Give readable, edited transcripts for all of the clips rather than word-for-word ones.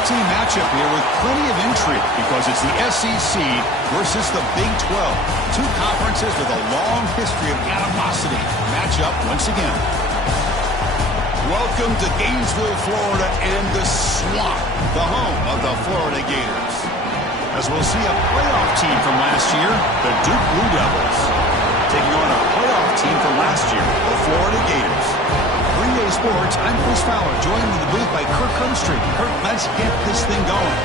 tough-team matchup here with plenty of intrigue because it's the SEC versus the Big 12. Two conferences with a long history of animosity match up once again. Welcome to Gainesville, Florida, and the Swamp, the home of the Florida Gators. As we'll see a playoff team from last year, the Duke Blue Devils, taking on a playoff team from last year, the Florida Gators. 3A Sports, I'm Chris Fowler, joined in the booth by Kirk Cumstreet. Kirk, let's get this thing going.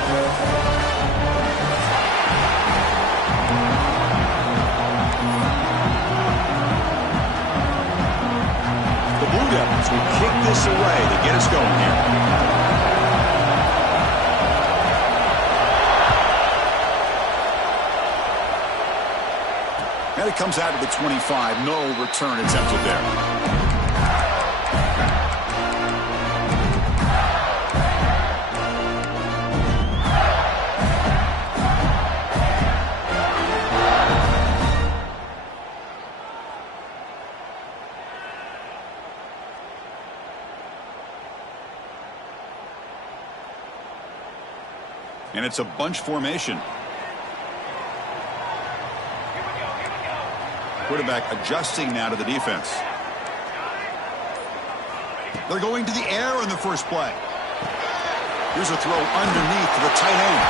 The Blue Devils will kick this away to get us going here. And it comes out to the 25. No return attempted there. And it's a bunch formation. Quarterback adjusting now to the defense. They're going to the air on the first play. Here's a throw underneath to the tight end.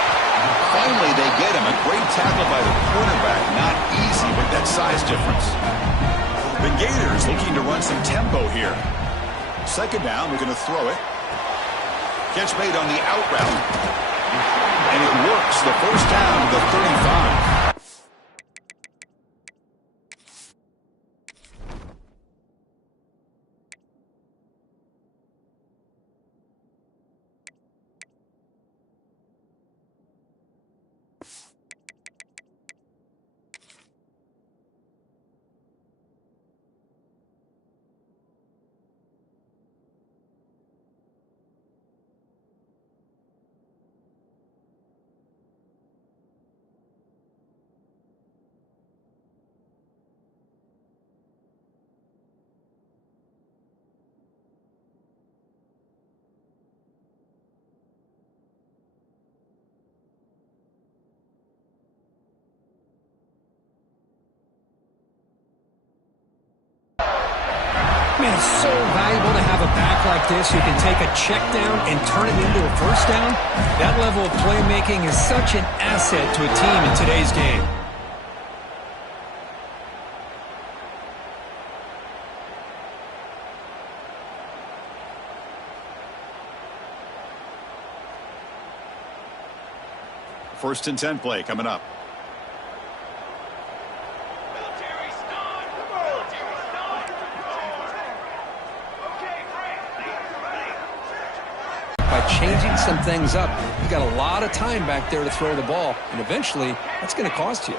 Finally, they get him. A great tackle by the quarterback. Not easy with that size difference. The Gators looking to run some tempo here. Second down, we're going to throw it. Catch made on the out route. And it works. The first down to the 35. It's so valuable to have a back like this who can take a check down and turn it into a first down. That level of playmaking is such an asset to a team in today's game. First and 10 play coming up. Changing some things up. You got a lot of time back there to throw the ball, and eventually that's going to cost you.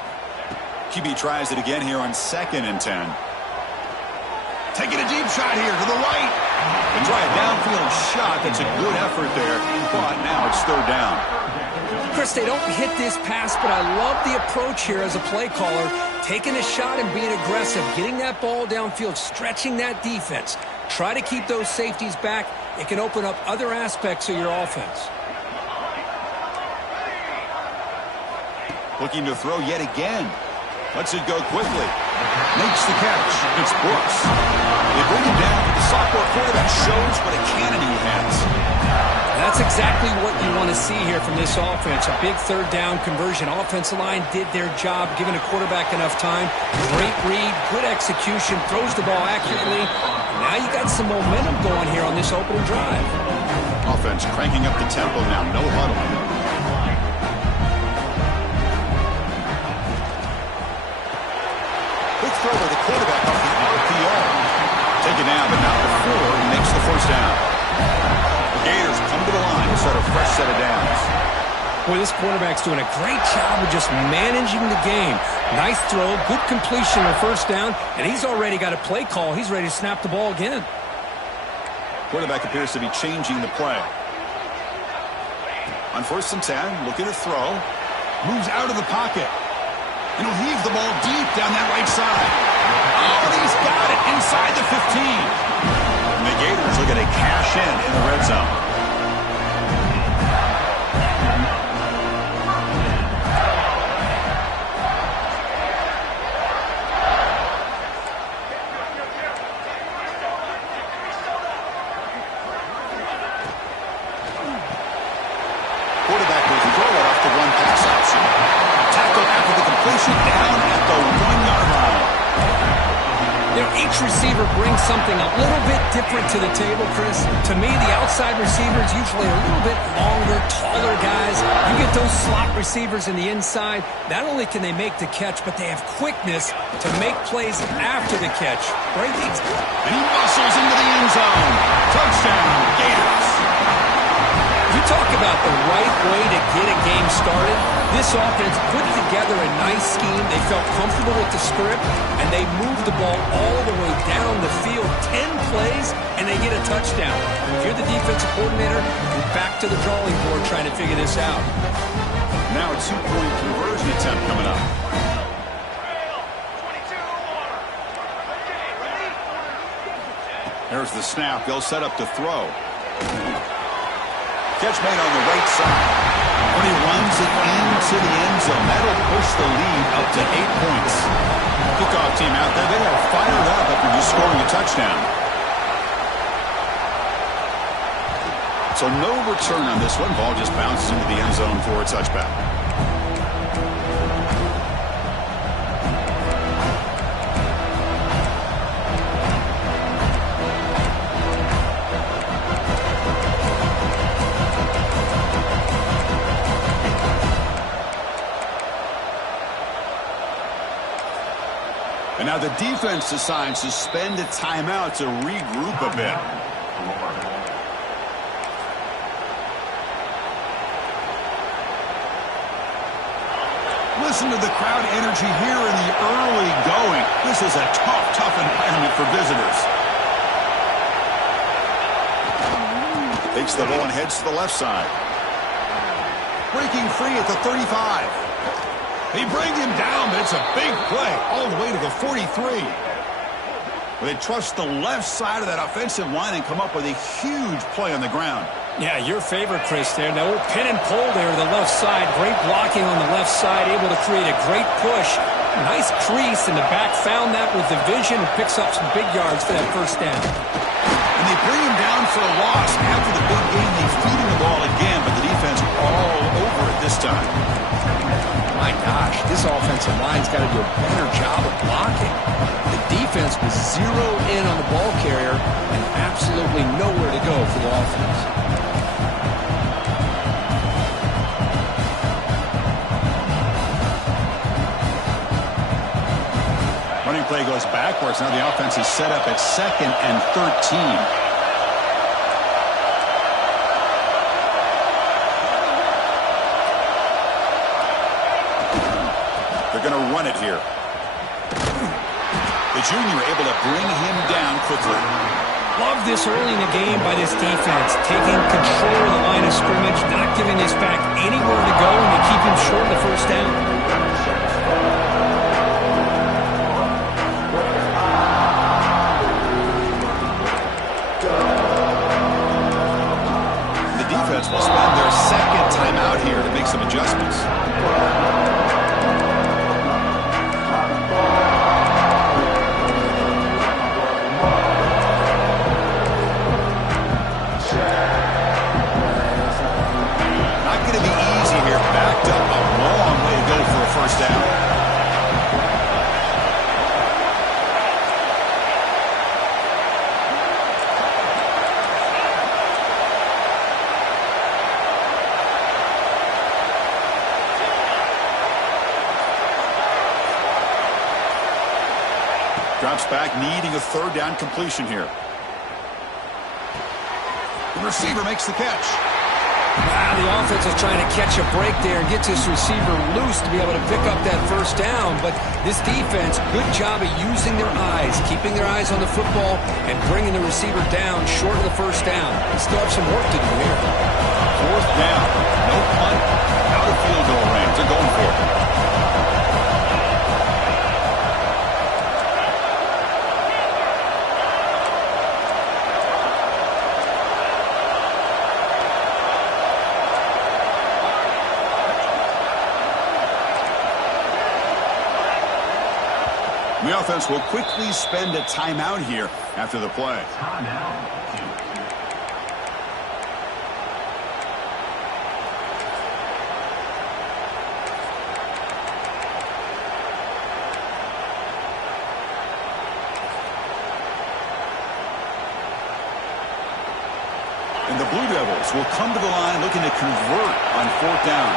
QB tries it again here on 2nd and 10. Taking a deep shot here to the right. And try a downfield shot. That's a good effort there. But now it's third down. Chris, they don't hit this pass, but I love the approach here as a play caller. Taking a shot and being aggressive, getting that ball downfield, stretching that defense. Try to keep those safeties back. It can open up other aspects of your offense. Looking to throw yet again. Lets it go quickly. Makes the catch. It's Brooks. They bring him down, but the sophomore quarterback shows what a cannon he has. That's exactly what you want to see here from this offense. A big third down conversion. Offensive line did their job, giving a quarterback enough time. Great read, good execution, throws the ball accurately. Now you got some momentum going here on this opening drive. Offense cranking up the tempo now. No huddle. Quick throw to the quarterback off the RPO. Taken down, but not before he makes the first down. The Gators come to the line to start a fresh set of downs. Boy, this quarterback's doing a great job of just managing the game. Nice throw, good completion on first down, and he's already got a play call. He's ready to snap the ball again. Quarterback appears to be changing the play. On 1st and 10, looking to throw. Moves out of the pocket. And he'll heave the ball deep down that right side. Oh, and he's got it inside the 15. And the Gators looking to cash in the red zone. quarterback will throw it off the one-pass option. Tackle after the completion, down at the 1-yard line. You know, each receiver brings something a little bit different to the table, Chris. To me, the outside receiver is usually a little bit longer, taller guys. You get those slot receivers in the inside, not only can they make the catch, but they have quickness to make plays after the catch. Right? And he muscles into the end zone. Touchdown, Gators. You talk about the right way to get a game started. This offense put together a nice scheme. They felt comfortable with the script, and they moved the ball all the way down the field. 10 plays, and they get a touchdown. If you're the defensive coordinator, you're back to the drawing board trying to figure this out. Now a two-point conversion attempt coming up. There's the snap. They'll set up to throw. Catch made on the right side. When he runs it into the end zone, that'll push the lead up to 8 points. Kickoff team out there, they are fired up after just scoring a touchdown. So no return on this one. Ball just bounces into the end zone for a touchback. And now the defense decides to spend a timeout to regroup a bit. Listen to the crowd energy here in the early going. This is a tough environment for visitors. Takes the ball and heads to the left side. Breaking free at the 35. They bring him down, but it's a big play all the way to the 43. They trust the left side of that offensive line and come up with a huge play on the ground. Yeah, your favorite, Chris, there. Now, pin and pull there to the left side. Great blocking on the left side, able to create a great push. Nice crease in the back. Found that with the vision and picks up some big yards for that first down. And they bring him down for a loss. After the big game, they feed him the ball again, but the defense all over it this time. My gosh, this offensive line's got to do a better job of blocking. The defense was zeroed in on the ball carrier and absolutely nowhere to go for the offense. Running play goes backwards. Now the offense is set up at 2nd and 13. They're going to run it here. The junior able to bring him down quickly. Love this early in the game by this defense. Taking control of the line of scrimmage, not giving this back anywhere to go, and they keep him short of the first down. The defense will spend their second timeout here to make some adjustments. First down. Drops back, needing a third down completion here. The receiver makes the catch. Wow, the offense is trying to catch a break there and get this receiver loose to be able to pick up that first down. But this defense, good job of using their eyes, keeping their eyes on the football, and bringing the receiver down short of the first down. They still have some work to do here. Fourth down, no punt, out of field goal range. They're going for it. The offense will quickly spend a timeout here after the play. the Blue Devils will come to the line looking to convert on 4th down.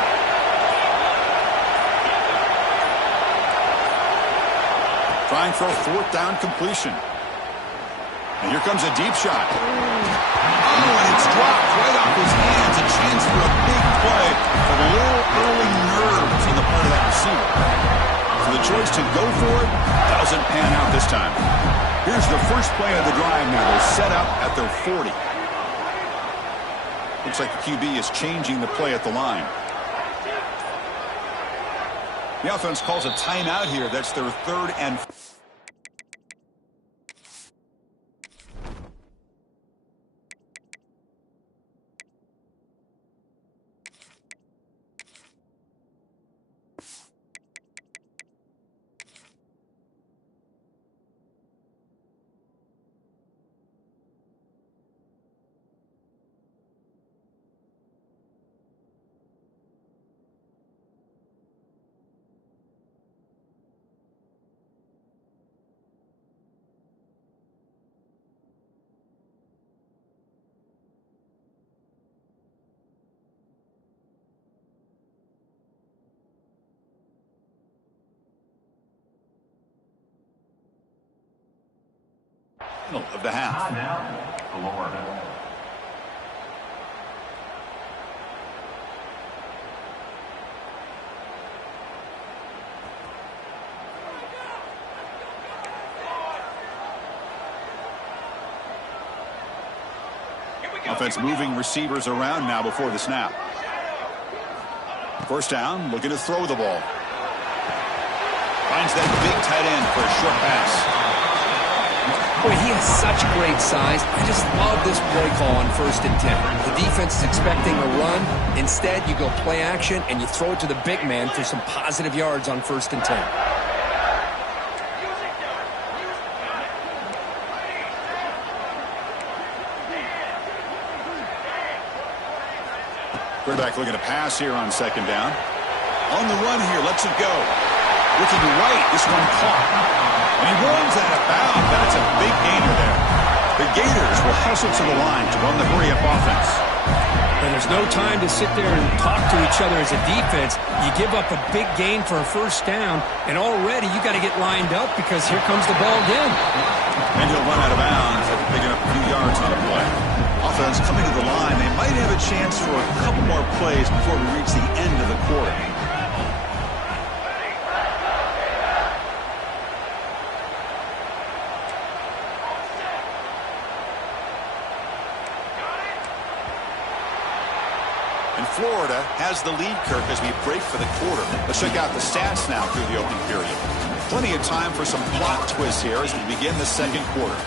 Trying for a 4th down completion. And here comes a deep shot. Oh, and it's dropped right off his hands. A chance for a big play for the little early nerves on the part of that receiver. So the choice to go for it doesn't pan out this time. Here's the first play of the drive now. They're set up at their 40. Looks like the QB is changing the play at the line. The offense calls a timeout here. That's their 3rd and 4. Of the half. Offense moving receivers around now before the snap. First down, looking to throw the ball. Finds that big tight end for a short pass. Boy, he has such great size. I just love this play call on 1st and 10. The defense is expecting a run. Instead, you go play action, and you throw it to the big man for some positive yards on 1st and 10. Quarterback looking to pass here on 2nd down. On the run here, lets it go. Looking right, this one caught. And he runs out of bounds. That's a big gainer there. The Gators will hustle to the line to run the hurry-up offense. And there's no time to sit there and talk to each other as a defense. You give up a big gain for a 1st down, and already you got to get lined up because here comes the ball again. And he'll run out of bounds after picking up a few yards on a play. Offense coming to the line. They might have a chance for a couple more plays before we reach the end of the quarter. Florida has the lead, Kirk, as we break for the quarter. Let's check out the stats now through the opening period. Plenty of time for some plot twists here as we begin the 2nd quarter.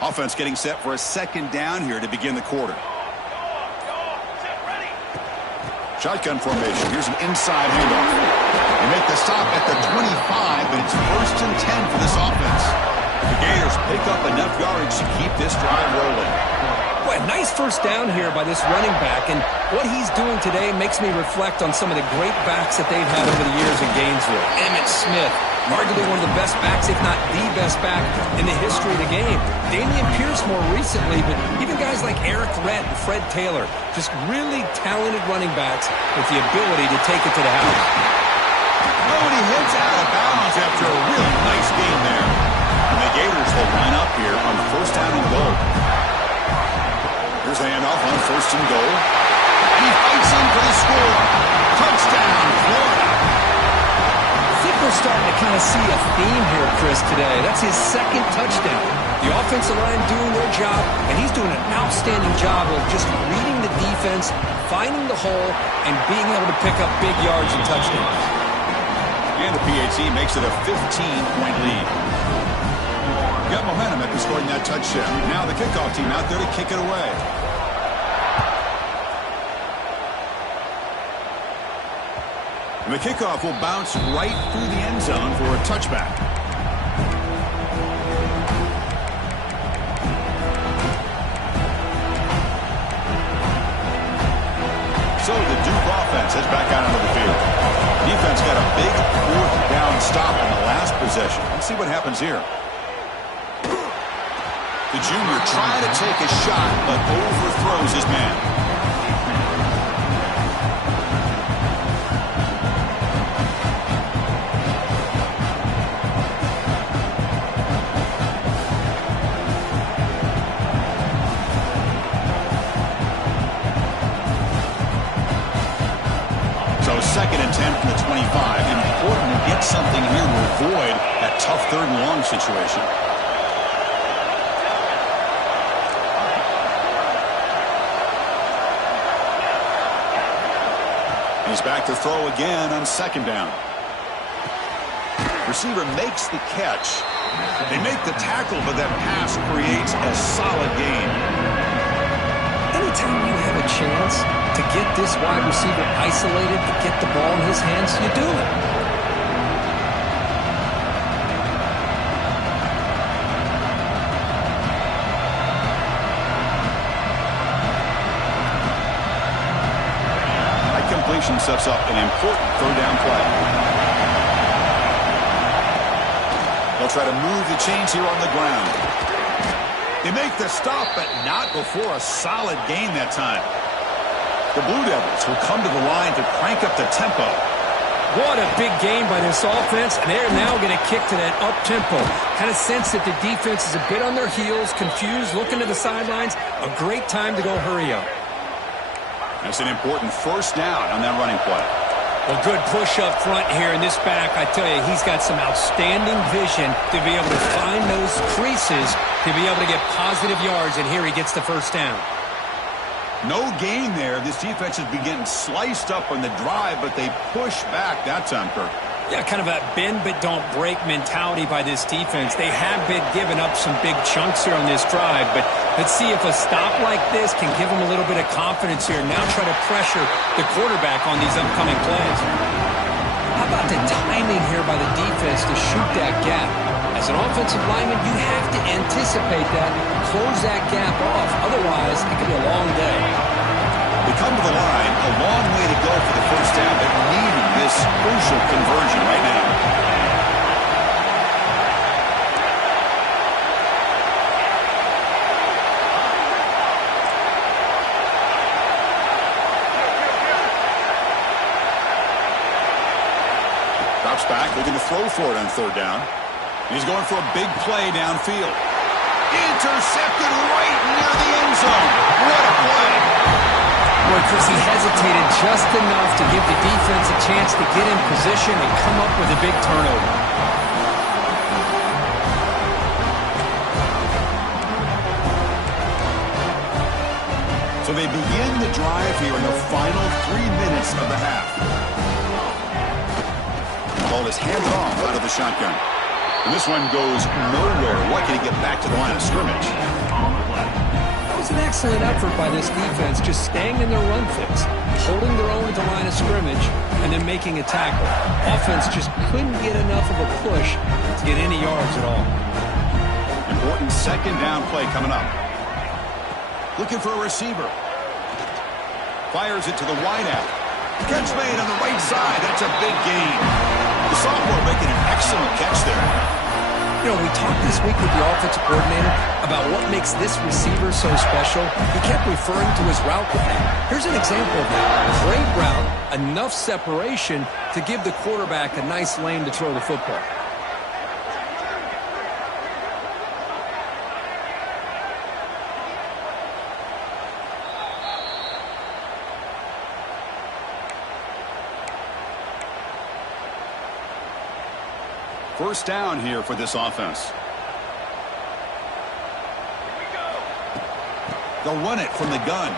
Offense getting set for a 2nd down here to begin the quarter. Shotgun formation. Here's an inside handoff. They make the stop at the 25, but it's 1st and 10 for this offense. The Gators pick up enough yardage to keep this drive rolling. Boy, nice 1st down here by this running back, and what he's doing today makes me reflect on some of the great backs that they've had over the years in Gainesville. Emmitt Smith, arguably one of the best backs, if not the best back in the history of the game. Damian Pierce more recently, but even guys like Eric Rett and Fred Taylor, just really talented running backs with the ability to take it to the house. Oh, and he heads out of bounds after a really nice game there. And the Gators will line up here on 1st down and goal. Here's the handoff on 1st and goal. And he fights in for the score. Touchdown, Florida. We're starting to kind of see a theme here, Chris, today. That's his 2nd touchdown. The offensive line doing their job, and he's doing an outstanding job of just reading the defense, finding the hole, and being able to pick up big yards and touchdowns. And the PAT makes it a 15-point lead. Got momentum after scoring that touchdown. Now the kickoff team out there to kick it away. And the kickoff will bounce right through the end zone for a touchback. So the Duke offense heads back out onto the field. Defense got a big fourth down stop on the last possession. Let's see what happens here. The junior trying to take a shot, but overthrows his man. So 2nd and 10 from the 25. Important to get something here to avoid that tough 3rd and long situation. He's back to throw again on 2nd down. Receiver makes the catch. They make the tackle, but that pass creates a solid gain. Anytime you have a chance to get this wide receiver isolated, to get the ball in his hands, you do it. That completion sets up an important 3rd down play. They'll try to move the chains here on the ground. They make the stop, but not before a solid gain that time. The Blue Devils will come to the line to crank up the tempo. What a big game by this offense, and they're now going to kick to that up-tempo. Kind of sense that the defense is a bit on their heels, confused, looking to the sidelines. A great time to go hurry up. That's an important 1st down on that running play. Well, good push up front here in this back. I tell you, he's got some outstanding vision to be able to find those creases, to be able to get positive yards, and here he gets the 1st down. No gain there. This defense has been getting sliced up on the drive, but they push back that time, Kirk. Yeah, kind of a bend but don't break mentality by this defense. They have been giving up some big chunks here on this drive, but let's see if a stop like this can give them a little bit of confidence here. Now try to pressure the quarterback on these upcoming plays. How about the timing here by the defense to shoot that gap? As an offensive lineman, you have to anticipate that, close that gap off. Otherwise, it could be a long day. They come to the line, a long way to go for the 1st down, but needing this crucial conversion right now. Drops back, looking to throw for it on 3rd down. He's going for a big play downfield. Intercepted right near the end zone. What a play. Boy, Chris, he hesitated just enough to give the defense a chance to get in position and come up with a big turnover. So they begin the drive here in the final 3 minutes of the half. Ball is handed off out of the shotgun. And this one goes nowhere. Lucky to get back to the line of scrimmage. That was an excellent effort by this defense, just staying in their run fix, holding their own at the line of scrimmage, and then making a tackle. Offense just couldn't get enough of a push to get any yards at all. Important 2nd down play coming up. Looking for a receiver. Fires it to the wideout. Catch made on the right side. That's a big gain. The sophomore making an excellent catch there. You know, we talked this week with the offensive coordinator about what makes this receiver so special. He kept referring to his route running. Here's an example of that. Great route, enough separation to give the quarterback a nice lane to throw the football. First down here for this offense. They'll run it from the gun.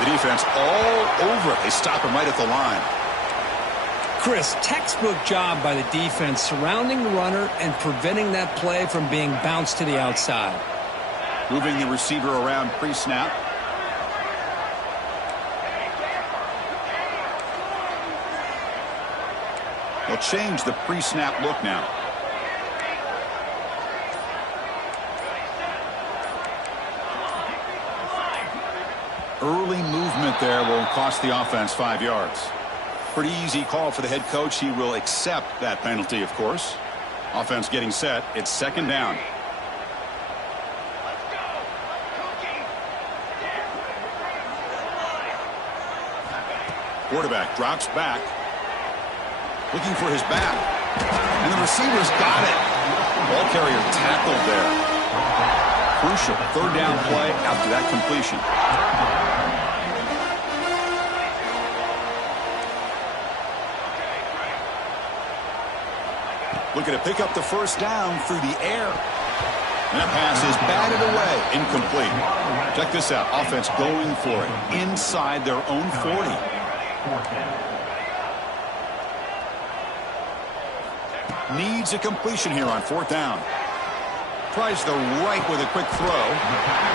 The defense all over it. They stop him right at the line. Chris, textbook job by the defense surrounding the runner and preventing that play from being bounced to the outside. Moving the receiver around pre-snap. They'll change the pre-snap look now. early movement there will cost the offense 5 yards. Pretty easy call for the head coach. He will accept that penalty, of course. Offense getting set. It's second down. Quarterback drops back, looking for his back, and the receiver's got it. Ball carrier tackled there. Crucial third down play after that completion. Looking to pick up the first down through the air. And that pass is batted away, incomplete. Check this out, offense going for it inside their own 40. Needs a completion here on fourth down. Tries the right with a quick throw.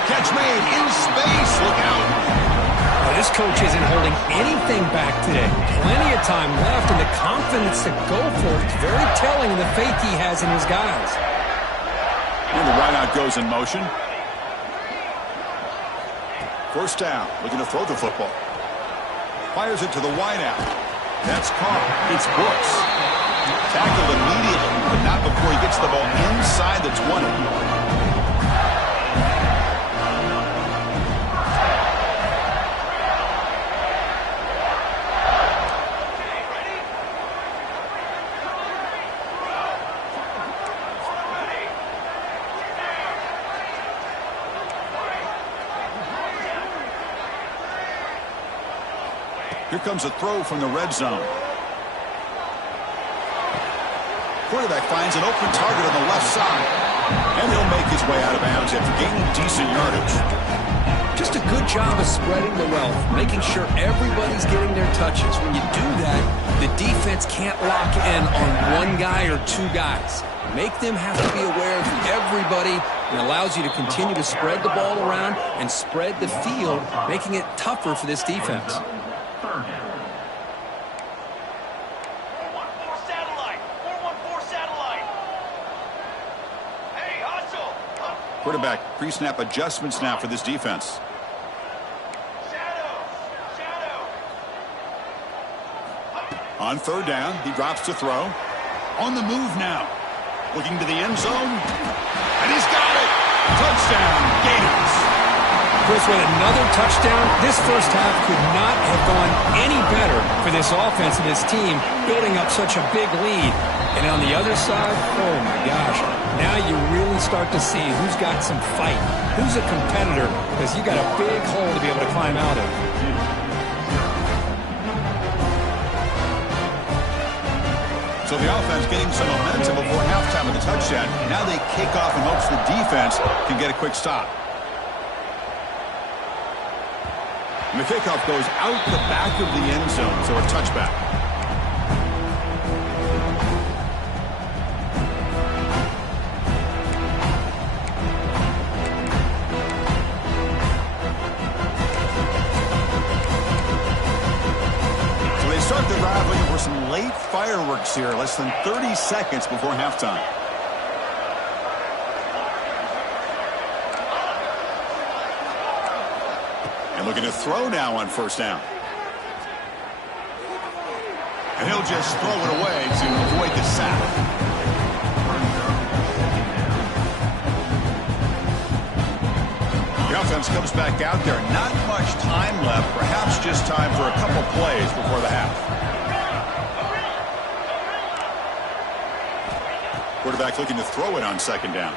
Catch made in space. Look out. Well, this coach isn't holding anything back today. Plenty of time left, and the confidence to go for it is very telling in the faith he has in his guys. And the wideout goes in motion. First down. Looking to throw the football. Fires it to the wideout. That's caught. It's Brooks. Tackled immediately, but not before he gets the ball inside the 20. Here comes a throw from the red zone. Quarterback finds an open target on the left side. And he'll make his way out of bounds after gaining decent yardage. Just a good job of spreading the wealth, making sure everybody's getting their touches. When you do that, the defense can't lock in on one guy or two guys. Make them have to be aware of everybody, and allows you to continue to spread the ball around and spread the field, making it tougher for this defense. Quarterback pre-snap adjustments now for this defense. On third down, he drops to throw. On the move now. Looking to the end zone. And he's got it! Touchdown, Gators! Chris, with another touchdown, this first half could not have gone any better for this offense and this team, building up such a big lead. And on the other side, oh my gosh, now you really start to see who's got some fight, who's a competitor, because you got a big hole to be able to climb out of. So the offense getting some momentum before halftime with a touchdown. Now they kick off in hopes the defense can get a quick stop. And the kickoff goes out the back of the end zone, so a touchback. So they start the drive looking for some late fireworks here, less than 30 seconds before halftime. And looking to throw now on first down. And he'll just throw it away to avoid the sack. The offense comes back out there. Not much time left. Perhaps just time for a couple plays before the half. Quarterback looking to throw it on second down.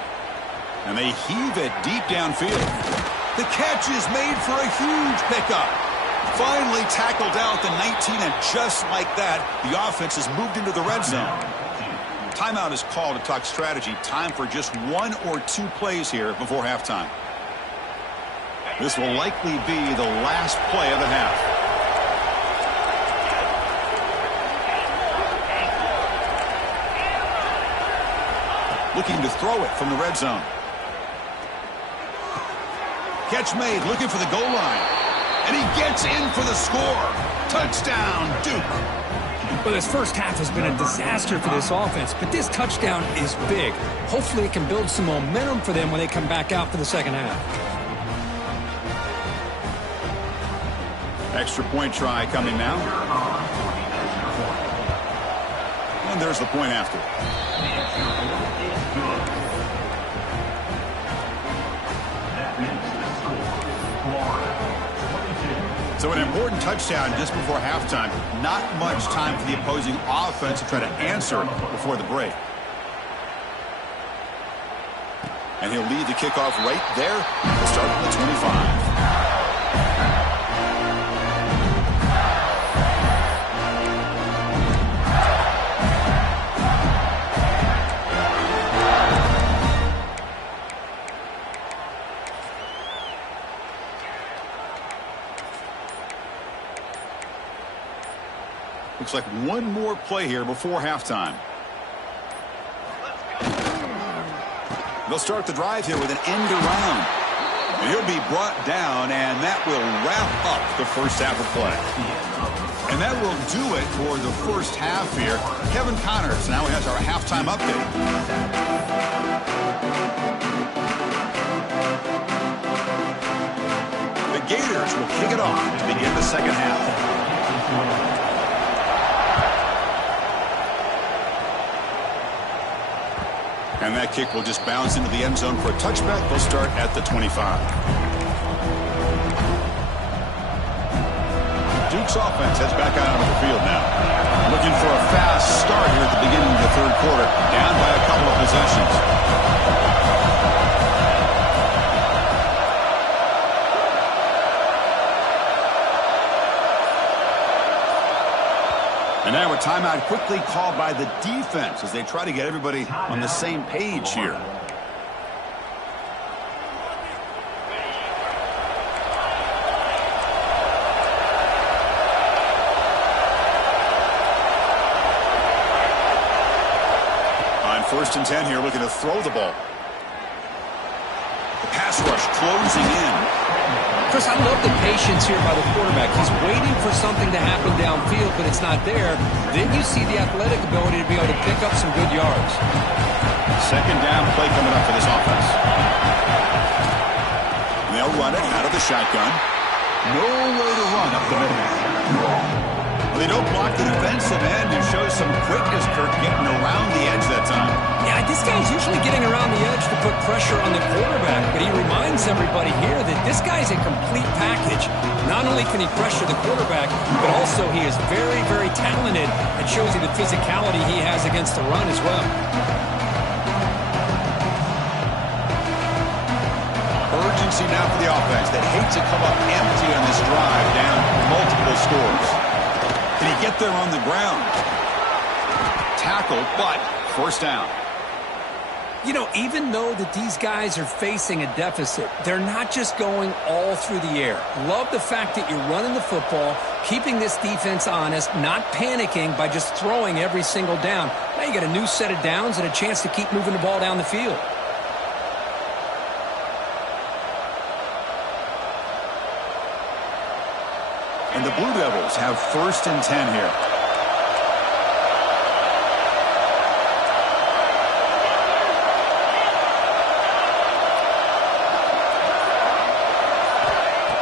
And they heave it deep downfield. The catch is made for a huge pickup. Finally tackled out the 19, and just like that, the offense has moved into the red zone. Timeout is called to talk strategy. Time for just one or two plays here before halftime. This will likely be the last play of the half. Looking to throw it from the red zone. Catch made, looking for the goal line. And he gets in for the score. Touchdown, Duke. Well, this first half has been a disaster for this offense, but this touchdown is big. Hopefully it can build some momentum for them when they come back out for the second half. Extra point try coming now. And there's the point after. So an important touchdown just before halftime. Not much time for the opposing offense to try to answer before the break. And he'll lead the kickoff right there. We'll start at the 25. Looks like one more play here before halftime. They'll start the drive here with an end around. And he'll be brought down, and that will wrap up the first half of play. And that will do it for the first half here. Kevin Connors now has our halftime update. The Gators will kick it off to begin the second half. And that kick will just bounce into the end zone for a touchback. They'll start at the 25. Duke's offense heads back out onto the field now. Looking for a fast start here at the beginning of the third quarter. Down by a couple of possessions. And now a timeout quickly called by the defense as they try to get everybody on the same page here. On 1st and 10 here, looking to throw the ball. The pass rush closing in. Chris, I love the patience here by the quarterback. He's waiting for something to happen downfield, but it's not there. Then you see the athletic ability to be able to pick up some good yards. Second down play coming up for this offense. And they'll run it out of the shotgun. Nowhere to run up the middle. They don't block the defensive end and show some quickness, Kirk, getting around the edge that time. Yeah, this guy's usually getting around the edge to put pressure on the quarterback, but he reminds everybody here that this guy's a complete package. Not only can he pressure the quarterback, but also he is very, very talented and shows you the physicality he has against the run as well. Urgency now for the offense that hates to come up empty on this drive, down multiple scores. Can he get there on the ground? Tackled, but first down. You know, even though that these guys are facing a deficit, they're not just going all through the air. Love the fact that you're running the football, keeping this defense honest, not panicking by just throwing every single down. Now you got a new set of downs and a chance to keep moving the ball down the field. And the Blue Devils have 1st and 10 here.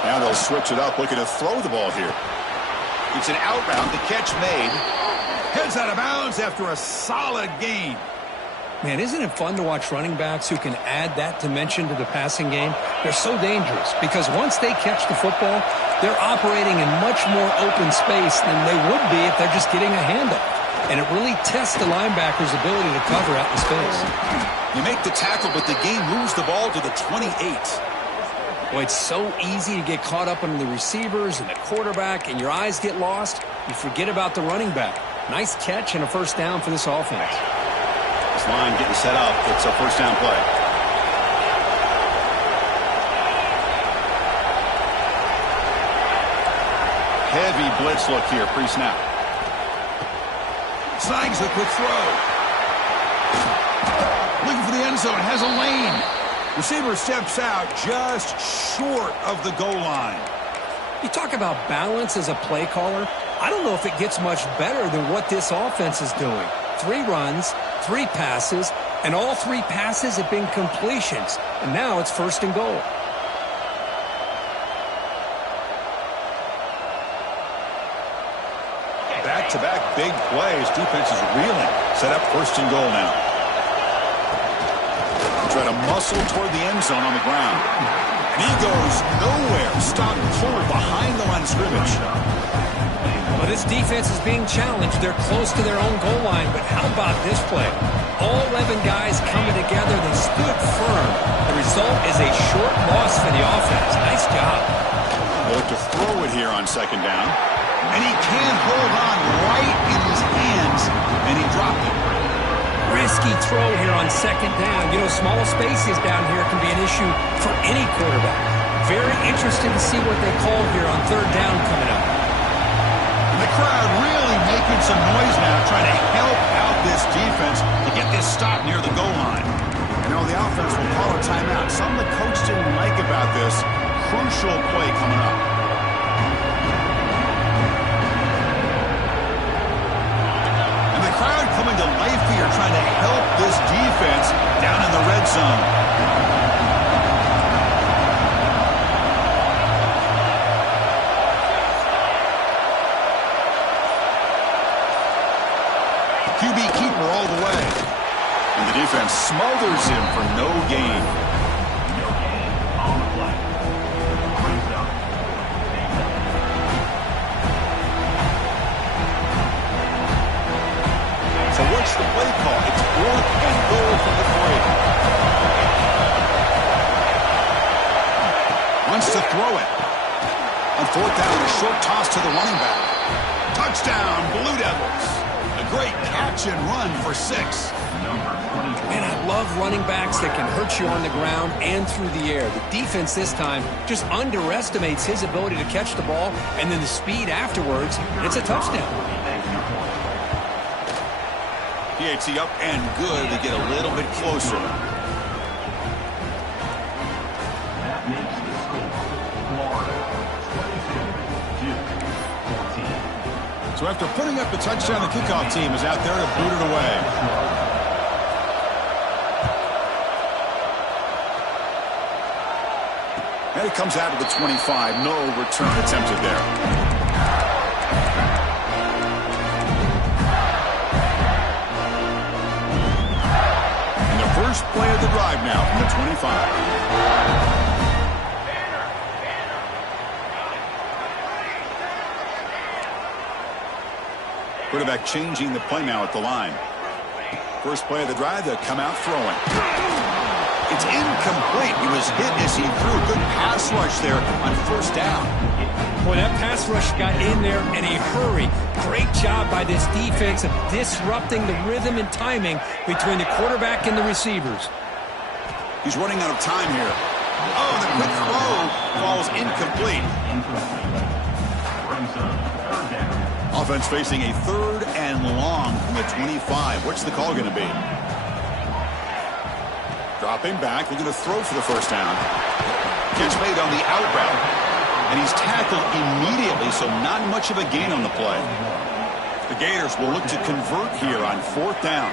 Now they'll switch it up, looking to throw the ball here. It's an out route, the catch made. Heads out of bounds after a solid gain. Man, isn't it fun to watch running backs who can add that dimension to the passing game? They're so dangerous because once they catch the football, they're operating in much more open space than they would be if they're just getting a handoff. And it really tests the linebacker's ability to cover out the space. You make the tackle, but the game moves the ball to the 28. Boy, it's so easy to get caught up on the receivers and the quarterback, and your eyes get lost. You forget about the running back. Nice catch and a first down for this offense. This line getting set up. It's a first down play. Heavy blitz look here, pre-snap. Snags the quick throw. Looking for the end zone, has a lane. Receiver steps out just short of the goal line. You talk about balance as a play caller. I don't know if it gets much better than what this offense is doing. 3 runs, 3 passes, and all 3 passes have been completions. And now it's 1st and goal. big plays. Defense is reeling. Set up first and goal now. Try to muscle toward the end zone on the ground. And he goes nowhere. Stop cold behind the line of scrimmage. Well, this defense is being challenged. They're close to their own goal line, but how about this play? All 11 guys coming together. They stood firm. The result is a short loss for the offense. Nice job. They look to throw it here on second down. And he can't hold on right in his hands, and he dropped it. Risky throw here on second down. You know, small spaces down here can be an issue for any quarterback. Very interested to see what they call here on third down coming up. And the crowd really making some noise now, trying to help out this defense to get this stop near the goal line. You know, the offense will call a timeout. Something the coach didn't like about this. Crucial play coming up. And the crowd coming to life here, trying to help this defense down in the red zone. QB keeper all the way. And the defense smothers him for no gain. So what's the play call? It's 4th and goal from the 3. Wants to throw it. On 4th down, a short toss to the running back. Touchdown, Blue Devils. A great catch and run for 6. Man, I love running backs that can hurt you on the ground and through the air. The defense this time just underestimates his ability to catch the ball, and then the speed afterwards, it's a touchdown. PAT up and good to get a little bit closer. That makes the score Florida 22-14. So after putting up the touchdown, the kickoff team is out there to boot it away. And it comes out to the 25. No return attempted there. And the first play of the drive now from the 25. Quarterback changing the play now at the line. First play of the drive, they'll come out throwing. It's incomplete. He was hit as he threw. Good pass rush there on first down. Boy, that pass rush got in there in a hurry. Great job by this defense of disrupting the rhythm and timing between the quarterback and the receivers. He's running out of time here. Oh, the quick throw falls incomplete. Offense facing a 3rd and long from the 25. What's the call going to be? Dropping back, looking to throw for the first down. Catch made on the out route. And he's tackled immediately, so not much of a gain on the play. The Gators will look to convert here on 4th down.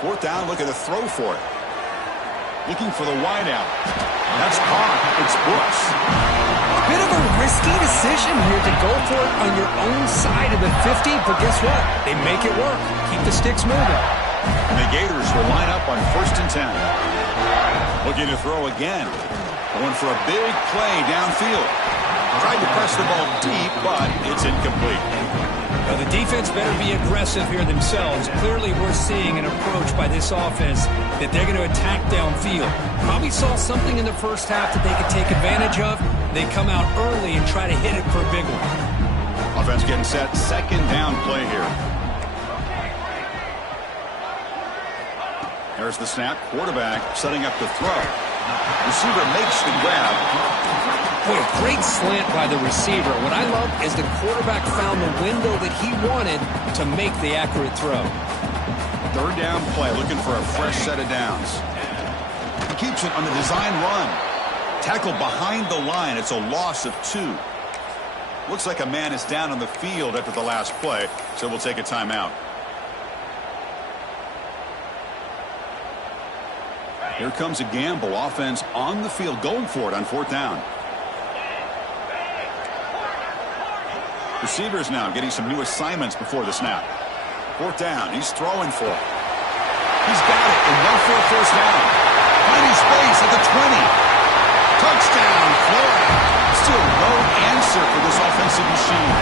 4th down, looking to throw for it. Looking for the wideout. That's caught. It's Brooks. Bit of a risky decision here to go for it on your own side of the 50, but guess what? They make it work. Keep the sticks moving. And the Gators will line up on 1st and 10. Looking to throw again. Going for a big play downfield. Tried to press the ball deep, but it's incomplete. Well, the defense better be aggressive here themselves. Clearly we're seeing an approach by this offense that they're going to attack downfield. Probably saw something in the first half that they could take advantage of. They come out early and try to hit it for a big one. Offense getting set. 2nd down play here. There's the snap. Quarterback setting up the throw. Receiver makes the grab. Boy, a great slant by the receiver. What I love is the quarterback found the window that he wanted to make the accurate throw. 3rd down play, looking for a fresh set of downs. He keeps it on the design run. Tackled behind the line. It's a loss of 2. Looks like a man is down on the field after the last play, so we'll take a timeout. Here comes a gamble. Offense on the field, going for it on 4th down. Receivers now getting some new assignments before the snap. 4th down. He's throwing for it. He's got it. Enough for a first down. Finding space at the 20. Touchdown, Florida. Still no answer for this offensive machine.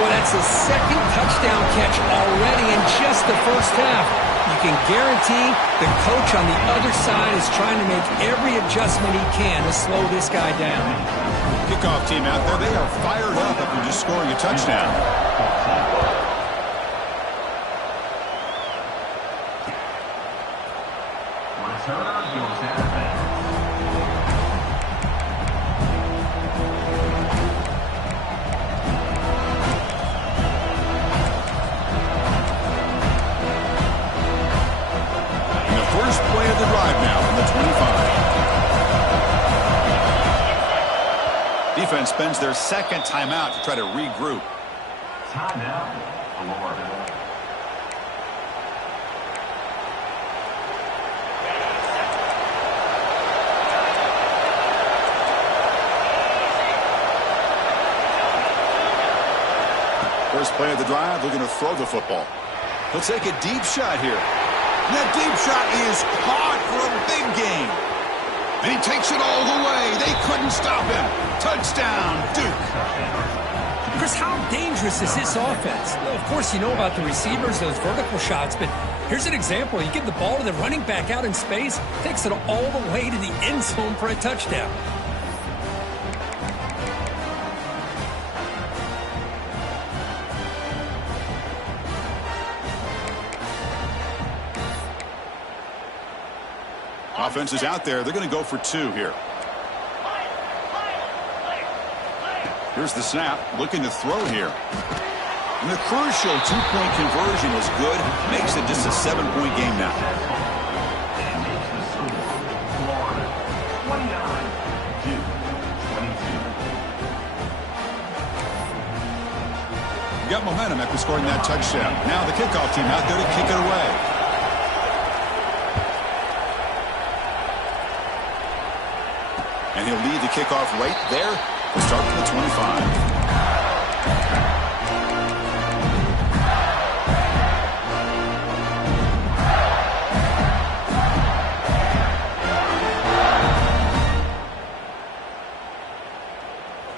Well, that's the 2nd touchdown catch already in just the first half. You can guarantee the coach on the other side is trying to make every adjustment he can to slow this guy down. Kickoff team out there, they are fired up after just scoring a touchdown. Returner goes out of bounds. First play of the drive now from the 25. Defense spends their 2nd timeout to try to regroup. Timeout, Florida. First play of the drive, looking to throw the football. He'll take a deep shot here. And that deep shot is caught for a big gain. And he takes it all the way. They couldn't stop him. Touchdown, Duke. Chris, how dangerous is this offense? Well, of course, you know about the receivers, those vertical shots, but here's an example. You give the ball to the running back out in space, takes it all the way to the end zone for a touchdown. Offense is out there. They're going to go for 2 here. Here's the snap. Looking to throw here. And the crucial 2-point conversion is good. Makes it just a 7-point game now. And makes the score Florida 29, Duke 22. Got momentum after scoring that touchdown. Now the kickoff team out there to kick it away. And he'll lead the kickoff right there. We'll start from the 25.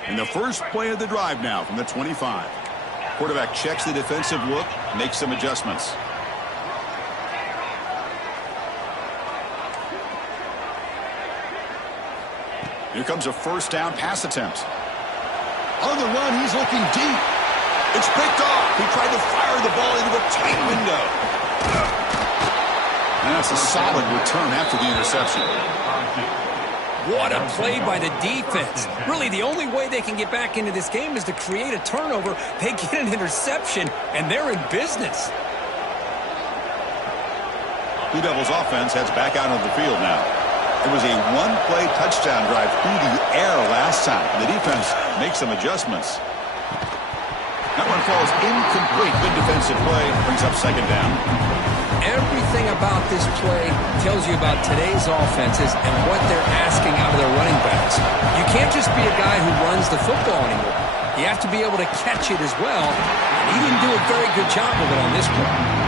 In the first play of the drive now from the 25. Quarterback checks the defensive look, makes some adjustments. Here comes a first down pass attempt. On the run, he's looking deep. It's picked off. He tried to fire the ball into a tight window. And that's a solid return after the interception. What a play by the defense. Really, the only way they can get back into this game is to create a turnover. They get an interception, and they're in business. Blue Devils offense heads back out on the field now. It was a one-play touchdown drive through the air last time. The defense makes some adjustments. That one falls incomplete. Good defensive play. Brings up 2nd down. Everything about this play tells you about today's offenses and what they're asking out of their running backs. You can't just be a guy who runs the football anymore. You have to be able to catch it as well. And he didn't do a very good job of it on this play.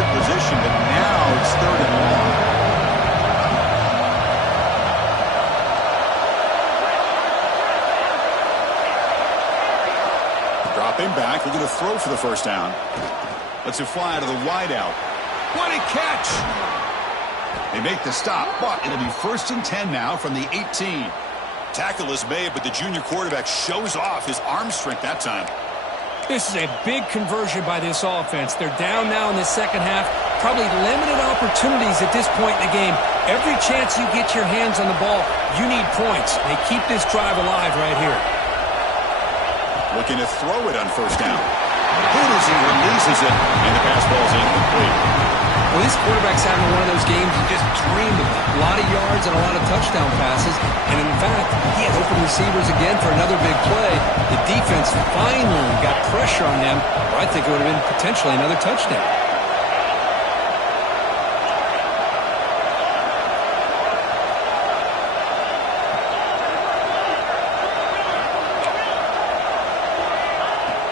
Position, but now it's 3rd and long. Dropping back, looking to throw for the first down. Lets it fly to the wideout. What a catch! They make the stop, but it'll be 1st and 10 now from the 18. Tackle is made, but the junior quarterback shows off his arm strength that time. This is a big conversion by this offense. They're down now in the second half. Probably limited opportunities at this point in the game. Every chance you get your hands on the ball, you need points. They keep this drive alive right here. Looking to throw it on first down. Hooters, he releases it, and the pass ball's incomplete. Well, this quarterback's having one of those games you just dreamed about. A lot of yards and a lot of touchdown passes. And in fact, he had open receivers again for another big play. The defense finally got pressure on them, or I think it would have been potentially another touchdown.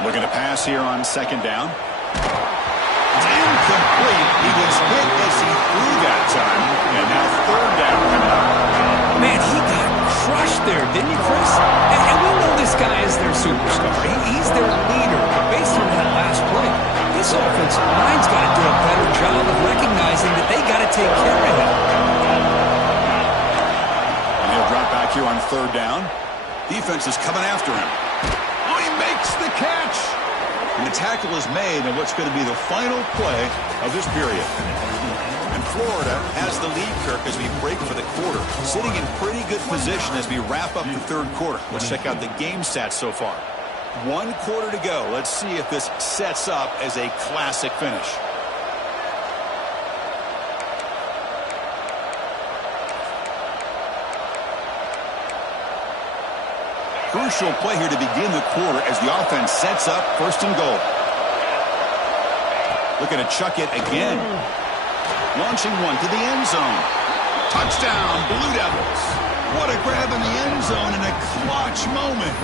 Looking to pass here on second down. It's incomplete. He was hit as he threw that time. And now third down coming up. Man, he got crushed there, didn't he, Chris? And we know this guy is their superstar. He's their leader. But based on that last play, this offensive line's got to do a better job of recognizing that they got to take care of him. And he'll drop back here on third down. Defense is coming after him. Oh, he makes the catch. And the tackle is made in what's going to be the final play of this period. And Florida has the lead, Kirk, as we break for the quarter. Sitting in pretty good position as we wrap up the third quarter. Let's check out the game stats so far. 1 quarter to go. Let's see if this sets up as a classic finish. Crucial play here to begin the quarter as the offense sets up first and goal. Looking to chuck it again. Launching one to the end zone. Touchdown, Blue Devils. What a grab in the end zone in a clutch moment.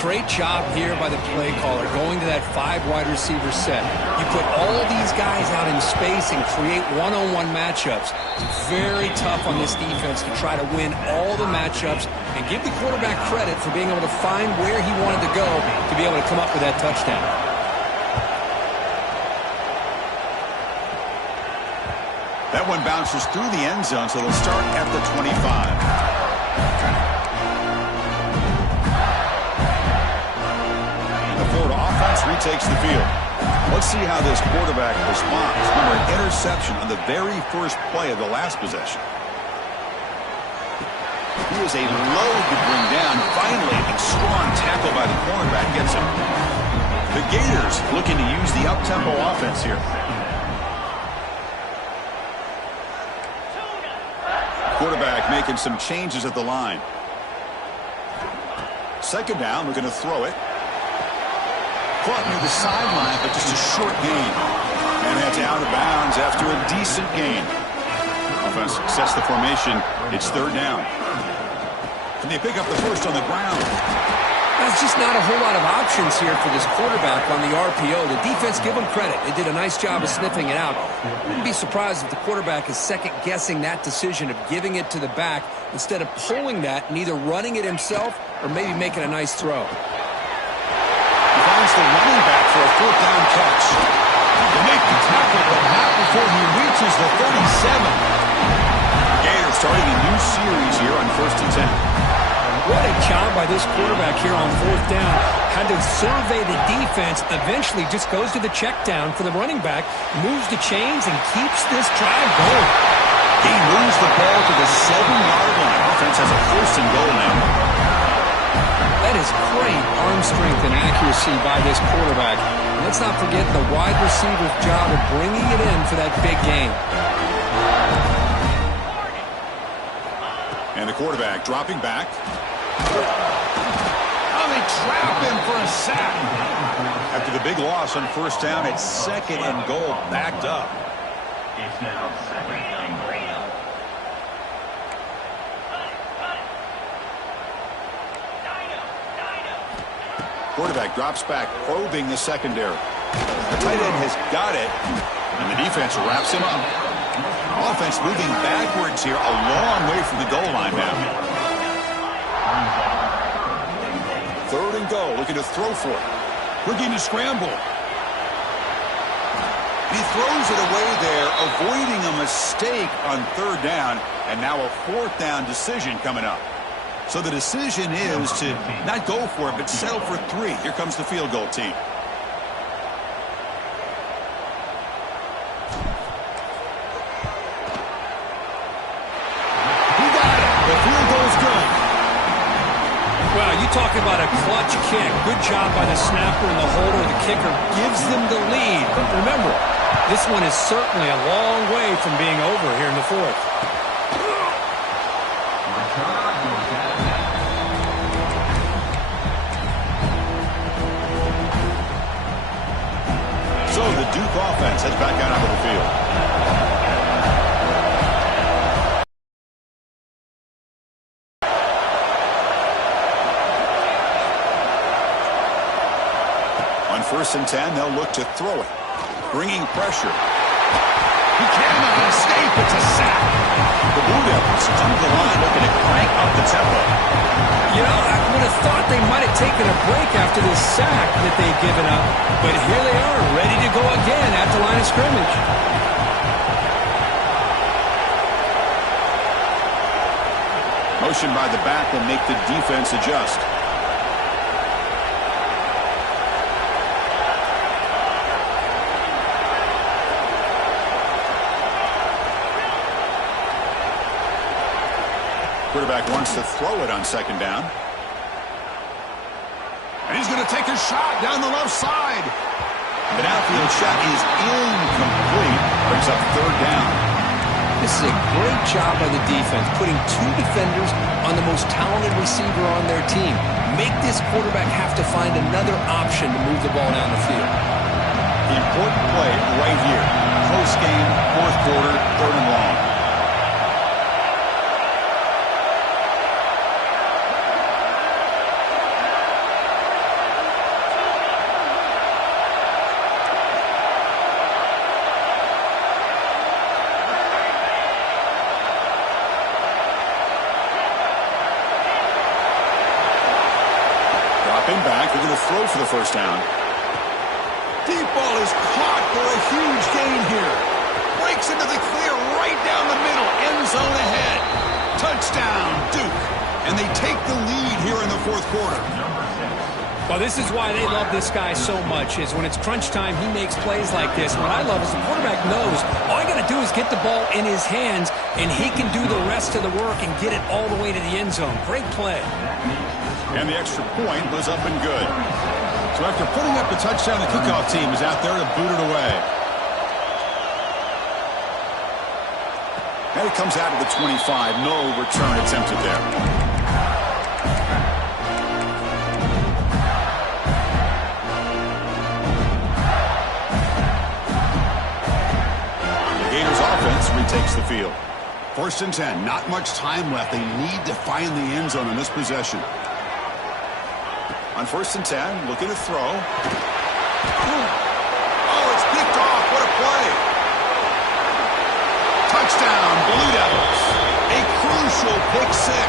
Great job here by the play caller going to that 5 wide receiver set. You put all these guys out in space and create one-on-one matchups. It's very tough on this defense to try to win all the matchups and give the quarterback credit for being able to find where he wanted to go to be able to come up with that touchdown. That one bounces through the end zone, so they'll start at the 25. Florida offense retakes the field. Let's see how this quarterback responds. Remember, an interception on the very first play of the last possession. He is a load to bring down. Finally, a strong tackle by the cornerback gets him. The Gators looking to use the up-tempo offense here. Quarterback making some changes at the line. Second down, we're going to throw it. Caught near the sideline, but just a short gain. And that's out of bounds after a decent gain. Offense sets the formation. It's third down. Can they pick up the first on the ground? There's just not a whole lot of options here for this quarterback on the RPO. The defense, give them credit. They did a nice job of sniffing it out. Wouldn't be surprised if the quarterback is second-guessing that decision of giving it to the back instead of pulling that and either running it himself or maybe making a nice throw. The running back for a fourth down catch. They make the tackle, but not before he reaches the 37. Gators starting a new series here on 1st and 10. What a job by this quarterback here on fourth down. Had to survey the defense, eventually just goes to the check down for the running back, moves the chains, and keeps this drive going. He moves the ball to the 7-yard line. Offense has a first and goal now. That is great arm strength and accuracy by this quarterback. Let's not forget the wide receiver's job of bringing it in for that big game. And the quarterback dropping back. Oh, they trap him for a sack. After the big loss on first down, it's second and goal, backed up. It's now second and goal. Quarterback drops back, probing the secondary. The tight end has got it, and the defense wraps him up. Offense moving backwards here, a long way from the goal line now. Third and goal, looking to throw for it. Looking to scramble. And he throws it away there, avoiding a mistake on third down, and now a fourth down decision coming up. So the decision is to not go for it, but settle for 3. Here comes the field goal team. He got it. The field goal's good. Well, you talk about a clutch kick. Good job by the snapper and the holder. The kicker gives them the lead. But remember, this one is certainly a long way from being over here in the fourth. So the Duke offense heads back out onto the field. first and 10, they'll look to throw it. Bringing pressure. He cannot escape. It's a sack. The Blue Devils come to the line looking to crank up the tempo. You know, I would have thought they might have taken a break after this sack that they'd given up. But here they are, ready to go again at the line of scrimmage. Motion by the back will make the defense adjust. Quarterback wants to throw it on second down. And he's going to take a shot down the left side. The outfield shot is incomplete. Brings up third down. This is a great job by the defense, putting two defenders on the most talented receiver on their team. Make this quarterback have to find another option to move the ball down the field. The important play right here. Close game, fourth quarter, third and long. Back, they're going to throw for the first down. Deep ball is caught for a huge gain here. Breaks into the clear right down the middle. End zone ahead. Touchdown, Duke. And they take the lead here in the fourth quarter. Well, this is why they love this guy so much, is when it's crunch time, he makes plays like this. What I love is the quarterback knows all I got to do is get the ball in his hands, and he can do the rest of the work and get it all the way to the end zone. Great play. And the extra point was up and good. So after putting up the touchdown, the kickoff team is out there to boot it away. And it comes out of the 25. No return attempted there. The Gators offense retakes the field. First and 10. Not much time left. They need to find the end zone on this possession. On first and 10, looking to throw. Oh, it's picked off. What a play. Touchdown, Blue Devils. A crucial pick six.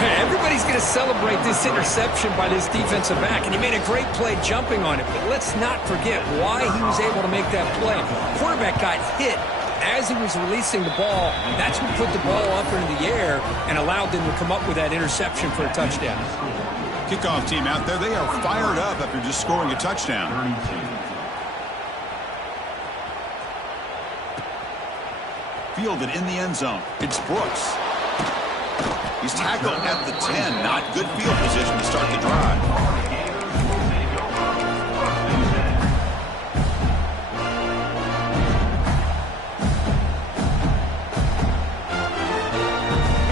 Hey, everybody's going to celebrate this interception by this defensive back, and he made a great play jumping on it. But let's not forget why he was able to make that play. Quarterback got hit as he was releasing the ball. That's what put the ball up into the air and allowed them to come up with that interception for a touchdown. Kickoff team out there, they are fired up after just scoring a touchdown. Fielded in the end zone. It's Brooks. He's tackled at the 10. Not good field position to start the drive.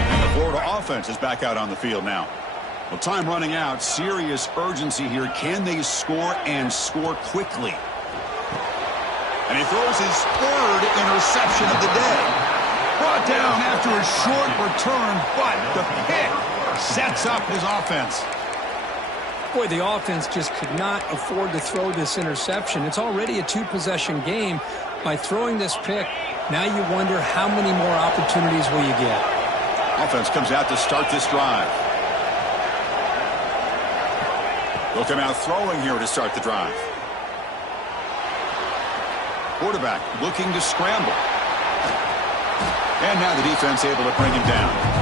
And the Florida offense is back out on the field now. Well, time running out. Serious urgency here. Can they score and score quickly? And he throws his third interception of the day. Brought down after a short return, but the pick sets up his offense. Boy, the offense just could not afford to throw this interception. It's already a two-possession game. By throwing this pick, now you wonder how many more opportunities will you get. Offense comes out to start this drive. They'll come out throwing here to start the drive. Quarterback looking to scramble. And now the defense able to bring him down.